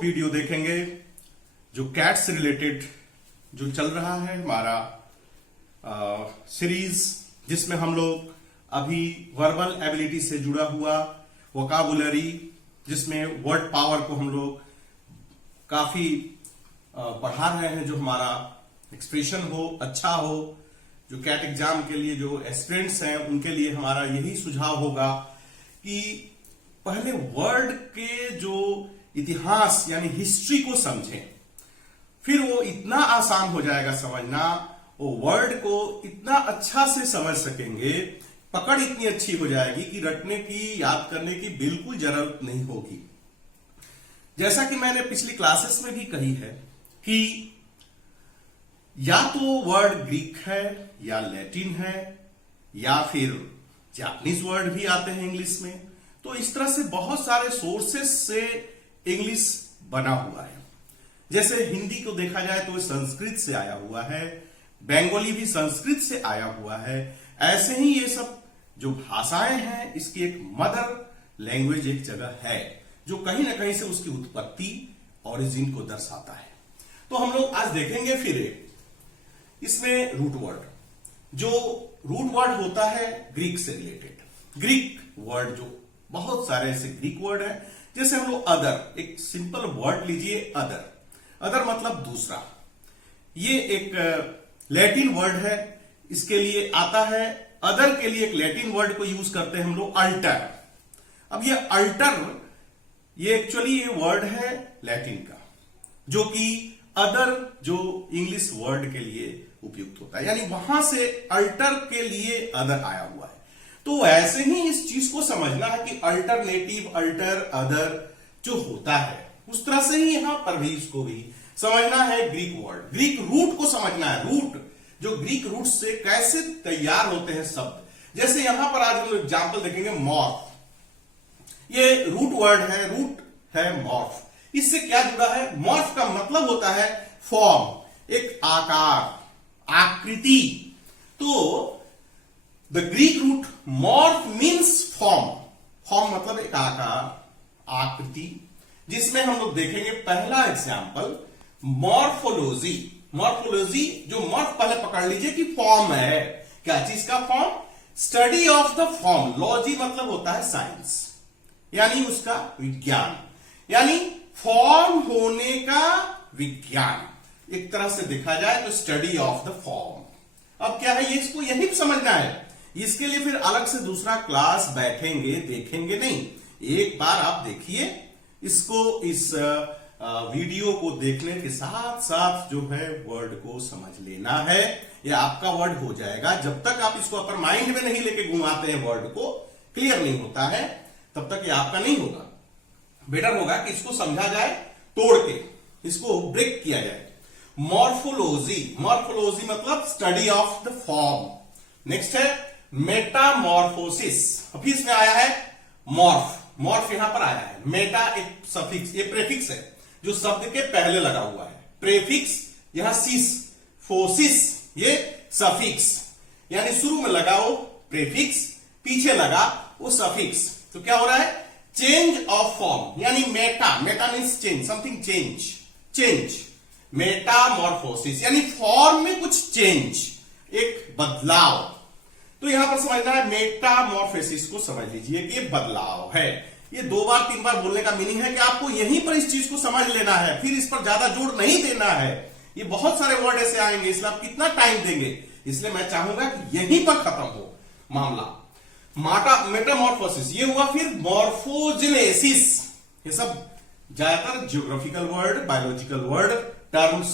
Fourth video देखेंगे जो cat से रिलेटेड जो चल रहा है हमारा सीरीज, जिसमें हम लोग अभी वर्बल एबिलिटी से जुड़ा हुआ वोकाबुलरी, जिसमें वर्ड पावर को हम लोग काफी बढ़ा रहे हैं, जो हमारा एक्सप्रेशन हो अच्छा हो। जो कैट एग्जाम के लिए जो एस्पिरेंट्स हैं उनके लिए हमारा यही सुझाव होगा कि पहले वर्ड के जो इतिहास यानी हिस्ट्री को समझें, फिर वो इतना आसान हो जाएगा समझना, वो वर्ड को इतना अच्छा से समझ सकेंगे, पकड़ इतनी अच्छी हो जाएगी कि रटने की, याद करने की बिल्कुल जरूरत नहीं होगी। जैसा कि मैंने पिछली क्लासेस में भी कही है कि या तो वर्ड ग्रीक है या लैटिन है या फिर जापानीज वर्ड भी आते हैं इंग्लिश में। तो इस तरह से बहुत सारे सोर्सेस से इंग्लिश बना हुआ है। जैसे हिंदी को देखा जाए तो संस्कृत से आया हुआ है, बंगाली भी संस्कृत से आया हुआ है। ऐसे ही ये सब जो भाषाएं हैं, इसकी एक मदर लैंग्वेज एक जगह है जो कहीं ना कहीं से उसकी उत्पत्ति ओरिजिन को दर्शाता है। तो हम लोग आज देखेंगे फिर इसमें रूट वर्ड। जो रूट वर्ड होता है ग्रीक से रिलेटेड, ग्रीक वर्ड जो बहुत सारे ऐसे ग्रीक वर्ड है, जैसे हम लोग अदर, एक सिंपल वर्ड लीजिए अदर, अदर मतलब दूसरा। ये एक लैटिन वर्ड है, इसके लिए आता है अदर के लिए एक लैटिन वर्ड को यूज करते हैं हम लोग अल्टर। अब ये अल्टर ये एक्चुअली ये वर्ड है लैटिन का, जो कि अदर जो इंग्लिश वर्ड के लिए उपयुक्त होता है, यानी वहां से अल्टर के लिए अदर आया हुआ है। तो ऐसे ही इस चीज को समझना है कि अल्टरनेटिव, अल्टर, अदर जो होता है, उस तरह से ही यहां पर भी इसको भी समझना है। ग्रीक वर्ड, ग्रीक रूट को समझना है, रूट जो ग्रीक रूट से कैसे तैयार होते हैं शब्द। जैसे यहां पर आज हम एग्जाम्पल देखेंगे मॉर्फ, ये रूट वर्ड है, रूट है मॉर्फ। इससे क्या जुड़ा है? मॉर्फ का मतलब होता है फॉर्म, एक आकार, आकृति। तो the Greek root morph means form, form मतलब एक आकार, आकृति, जिसमें हम लोग देखेंगे पहला एग्जाम्पल मॉर्फोलॉजी। मॉर्फोलॉजी जो मॉर्फ पहले पकड़ लीजिए कि फॉर्म है, क्या चीज का form? Study of the form. Logy मतलब होता है साइंस, यानी उसका विज्ञान, यानी फॉर्म होने का विज्ञान। एक तरह से देखा जाए तो स्टडी ऑफ द फॉर्म। अब क्या है, ये इसको यही समझना है, इसके लिए फिर अलग से दूसरा क्लास बैठेंगे, देखेंगे नहीं। एक बार आप देखिए इसको, इस वीडियो को देखने के साथ साथ जो है वर्ड को समझ लेना है, ये आपका वर्ड हो जाएगा। जब तक आप इसको अपर माइंड में नहीं लेके घुमाते हैं, वर्ड को क्लियर नहीं होता है, तब तक ये आपका नहीं होगा। बेटर होगा कि इसको समझा जाए, तोड़ के इसको ब्रेक किया जाए। मॉर्फोलॉजी, मॉर्फोलॉजी मतलब study of the form. Next है मेटामॉर्फोसिस। अभी इसमें आया है मॉर्फ, मॉर्फ यहां पर आया है। मेटा एक सफिक्स, ये प्रेफिक्स है जो शब्द के पहले लगा हुआ है। प्रेफिक्स यहां सिस, फोसिस ये सफिक्स, यानी शुरू में लगा वो प्रेफिक्स, पीछे लगा वो सफिक्स। तो क्या हो रहा है? चेंज ऑफ फॉर्म, यानी Meta, Meta means change, something change, change. Metamorphosis यानी फॉर्म में कुछ चेंज, एक बदलाव। तो यहां पर समझना है मेटामॉर्फोसिस को समझ लीजिए कि ये बदलाव है। ये 2 बार 3 बार बोलने का मीनिंग है कि आपको यहीं पर इस चीज को समझ लेना है, फिर इस पर ज्यादा जोर नहीं देना है। ये बहुत सारे वर्ड ऐसे आएंगे, इसलिए आप कितना टाइम देंगे, इसलिए मैं चाहूंगा कि यहीं पर खत्म हो मामला। मेटामॉर्फोसिस ये हुआ। फिर मॉर्फोजेनेसिस, ये सब ज्यादातर geographical word, biological word, terms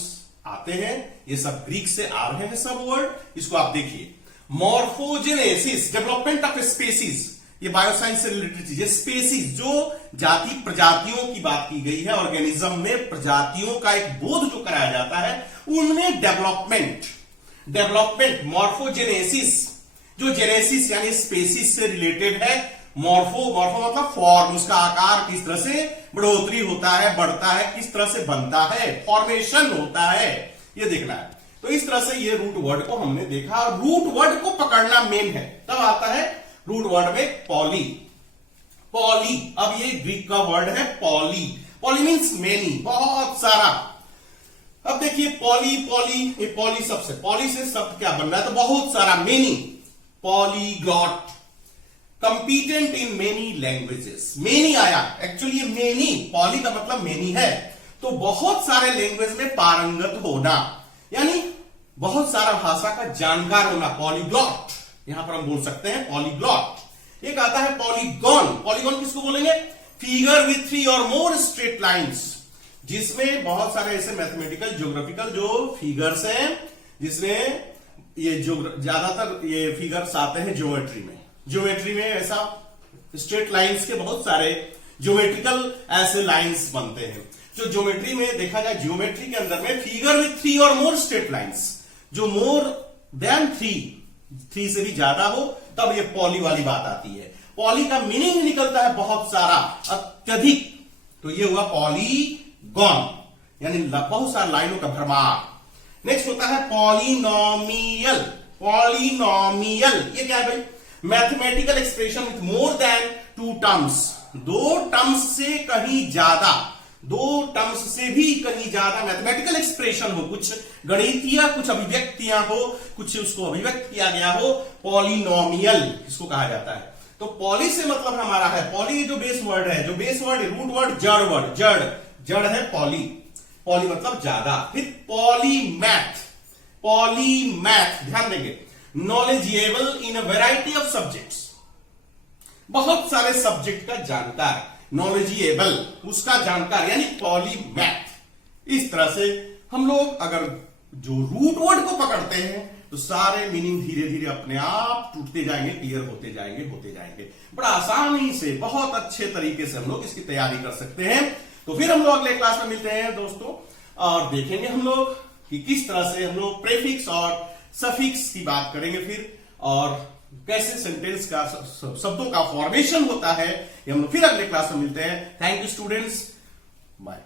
आते हैं, ये सब ग्रीक से आ रहे हैं सब वर्ड। इसको आप देखिए, मॉर्फोजेनेसिस डेवलपमेंट ऑफ स्पीसीज, ये बायोसाइंस से रिलेटेड चीज है। स्पीसीज जो जाति, प्रजातियों की बात की गई है, ऑर्गेनिज्म में प्रजातियों का एक बोध जो कराया जाता है, उनमें डेवलपमेंट, डेवलपमेंट मॉर्फोजेनेसिस, जो जेनेसिस यानी स्पेसिस से रिलेटेड है। मॉर्फो, मॉर्फो मतलब फॉर्म, उसका आकार किस तरह से बढ़ोतरी होता है, बढ़ता है, किस तरह से बनता है, फॉर्मेशन होता है, ये देखना है। तो इस तरह से ये रूट वर्ड को हमने देखा। रूट वर्ड को पकड़ना मेन है। तब आता है रूट वर्ड में पॉली, पॉली। अब ये ग्रीक का वर्ड है पॉली। पॉली मीन्स मेनी, बहुत सारा। अब देखिए पॉली पॉली, ये पॉली सबसे, पॉली से शब्द क्या बन रहा है, तो बहुत सारा, many, polyglot, competent in many languages. Many आया, एक्चुअली मेनी, पॉली का मतलब मेनी है, तो बहुत सारे लैंग्वेज में पारंगत होना, यानी बहुत सारा भाषा का जानकार होना, पॉलीग्लॉट। यहां पर हम बोल सकते हैं पॉलीग्लॉट। एक आता है पॉलीगॉन। पॉलीगॉन किसको बोलेंगे, फिगर विथ 3 और मोर स्ट्रेट लाइंस, जिसमें बहुत सारे ऐसे मैथमेटिकल ज्योग्राफिकल जो फिगर्स हैं, जिसमें ये ज्यादातर ये फिगर्स आते हैं ज्योमेट्री में। ज्योमेट्री में ऐसा स्ट्रेट लाइंस के बहुत सारे ज्योमेट्रिकल ऐसे लाइंस बनते हैं। जो ज्योमेट्री में देखा जाए, ज्योमेट्री के अंदर में फिगर विथ 3 और मोर स्ट्रेट लाइंस, जो मोर देन 3 से भी ज्यादा हो, तब ये पॉली वाली बात आती है। पॉली का मीनिंग निकलता है बहुत सारा, अत्यधिक, तो ये हुआ पॉलीगॉन, यानी बहुत सारे लाइनों का भरमार। नेक्स्ट होता है पॉलिनोमियल। पॉलिनोमियल ये क्या है भाई, mathematical expression with more than 2 terms, 2 terms से कहीं ज्यादा, 2 टर्म्स से भी कहीं ज्यादा मैथमेटिकल एक्सप्रेशन हो, कुछ गणितीय कुछ अभिव्यक्तियां हो, कुछ उसको अभिव्यक्त किया गया हो, पॉलिनोमियल इसको कहा जाता है। तो पॉली से मतलब हमारा है, पॉली जो बेस वर्ड है, जो बेस वर्ड है, रूट वर्ड जड़ वर्ड, जड़ है पॉली, पॉली मतलब ज्यादा। फिर पॉलीमैथ, पॉलीमैथ ध्यान देंगे, knowledgeable in a variety of subjects, बहुत सारे सब्जेक्ट का जानकार, नॉलेजेबल उसका जानकार, यानी पॉलीमैथ। इस तरह से हम लोग अगर जो रूट वर्ड को पकड़ते हैं तो सारे मीनिंग धीरे धीरे अपने आप टूटते जाएंगे, क्लियर होते जाएंगे। बड़ा आसानी से, बहुत अच्छे तरीके से हम लोग इसकी तैयारी कर सकते हैं। तो फिर हम लोग अगले क्लास में मिलते हैं दोस्तों, और देखेंगे हम लोग कि किस तरह से हम लोग प्रेफिक्स और सफिक्स की बात करेंगे फिर, और कैसे सेंटेंस का शब्दों का फॉर्मेशन होता है, ये हम लोग फिर अगले क्लास में मिलते हैं। Thank you students, bye.